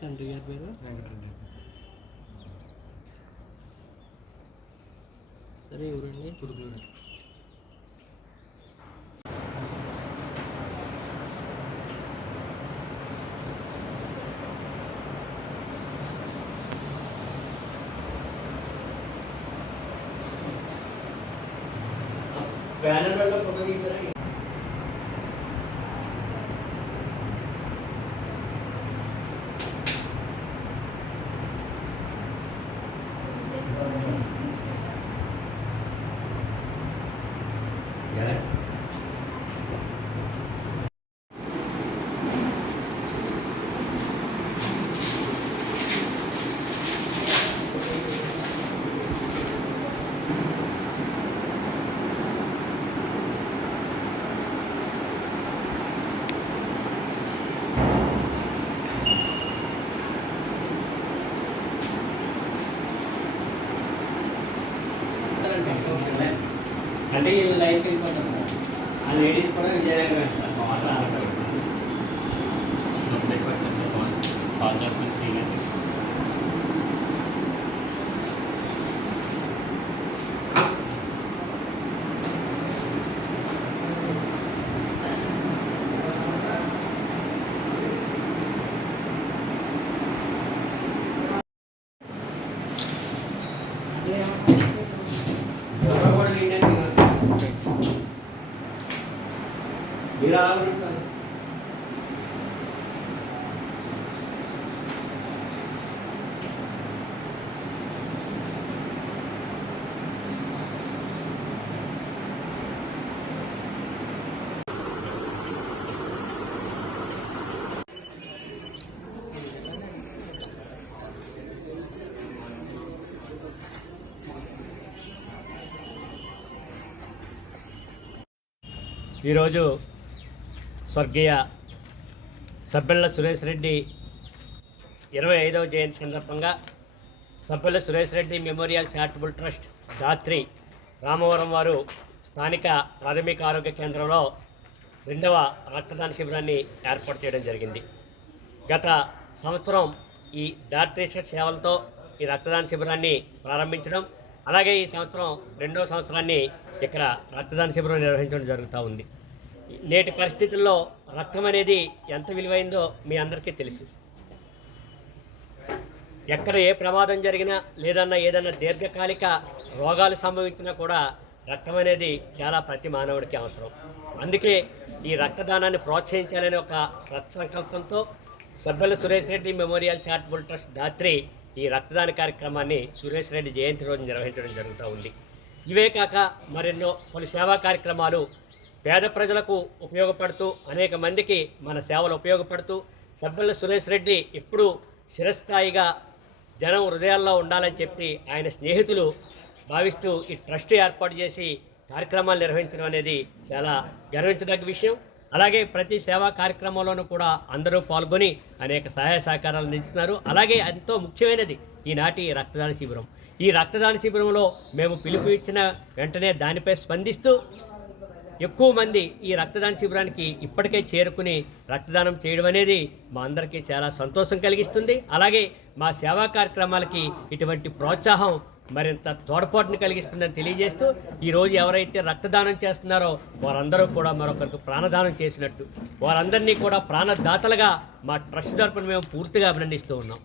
తండ్రి గారి పేరు వెంకటరెడ్డి. సరే ఎవరండి? పురుగులు. బ్యానర్ వల్ల ఫోటో తీసారా? అంటే వీళ్ళు లైఫ్ వెళ్ళిపోతారు సార్. ఆ లేడీస్ కూడా విజయనగరం వెళ్తారు. ఈరోజు స్వర్గీయ సబ్బెళ్ళ సురేష్ రెడ్డి 25వ జయంతి సందర్భంగా Sabbella Suresh Reddy memorial charitable trust Dhatri Ramavaram వారు స్థానిక ప్రాథమిక ఆరోగ్య కేంద్రంలో 2వ రక్తదాన శిబిరాన్ని ఏర్పాటు చేయడం జరిగింది. గత సంవత్సరం ఈ దాత్రి సేవలతో ఈ రక్తదాన శిబిరాన్ని ప్రారంభించడం, అలాగే ఈ సంవత్సరం 2వ సంవత్సరాన్ని ఇక్కడ రక్తదాన శిబిరం నిర్వహించడం జరుగుతూ ఉంది. నేటి పరిస్థితుల్లో రక్తం అనేది ఎంత విలువైందో మీ అందరికీ తెలుసు. ఎక్కడ ఏ ప్రమాదం జరిగినా ఏదన్నా దీర్ఘకాలిక రోగాలు సంభవించినా కూడా రక్తం అనేది చాలా ప్రతి మానవుడికి అవసరం. అందుకే ఈ రక్తదానాన్ని ప్రోత్సహించాలనే ఒక సత్సంకల్పంతో Sabbella Suresh Reddy memorial charitable trust Dhatri ఈ రక్తదాన కార్యక్రమాన్ని సురేష్ రెడ్డి జయంతి రోజు నిర్వహించడం జరుగుతూ ఉంది. ఇవే కాక మరెన్నో పలు సేవా కార్యక్రమాలు పేద ప్రజలకు ఉపయోగపడుతూ అనేక మందికి మన సేవలు ఉపయోగపడుతూ సబ్బెళ్ళ సురేష్ రెడ్డి ఎప్పుడూ చిరస్థాయిగా జనం హృదయాల్లో ఉండాలని చెప్పి ఆయన స్నేహితులు భావిస్తూ ఈ ట్రస్ట్ ఏర్పాటు చేసి కార్యక్రమాలు నిర్వహించడం అనేది చాలా గర్వించదగ్గ విషయం. అలాగే ప్రతి సేవా కార్యక్రమంలోనూ కూడా అందరూ పాల్గొని అనేక సహాయ సహకారాలు అందిస్తున్నారు. అలాగే ఎంతో ముఖ్యమైనది ఈనాటి రక్తదాన శిబిరం. ఈ రక్తదాన శిబిరంలో మేము పిలుపు ఇచ్చిన వెంటనే దానిపై స్పందిస్తూ ఎక్కువ మంది ఈ రక్తదాన శిబిరానికి ఇప్పటికే చేరుకుని రక్తదానం చేయడం అనేది మా అందరికీ చాలా సంతోషం కలిగిస్తుంది. అలాగే మా సేవా కార్యక్రమాలకి ఇటువంటి ప్రోత్సాహం మరింత తోడ్పాటును కలిగిస్తుందని తెలియజేస్తూ ఈరోజు ఎవరైతే రక్తదానం చేస్తున్నారో వారందరూ కూడా మరొకరికి ప్రాణదానం చేసినట్టు వారందరినీ కూడా ప్రాణదాతలుగా మా ట్రస్ట్ తరపున మేము పూర్తిగా అభినందిస్తూ ఉన్నాం.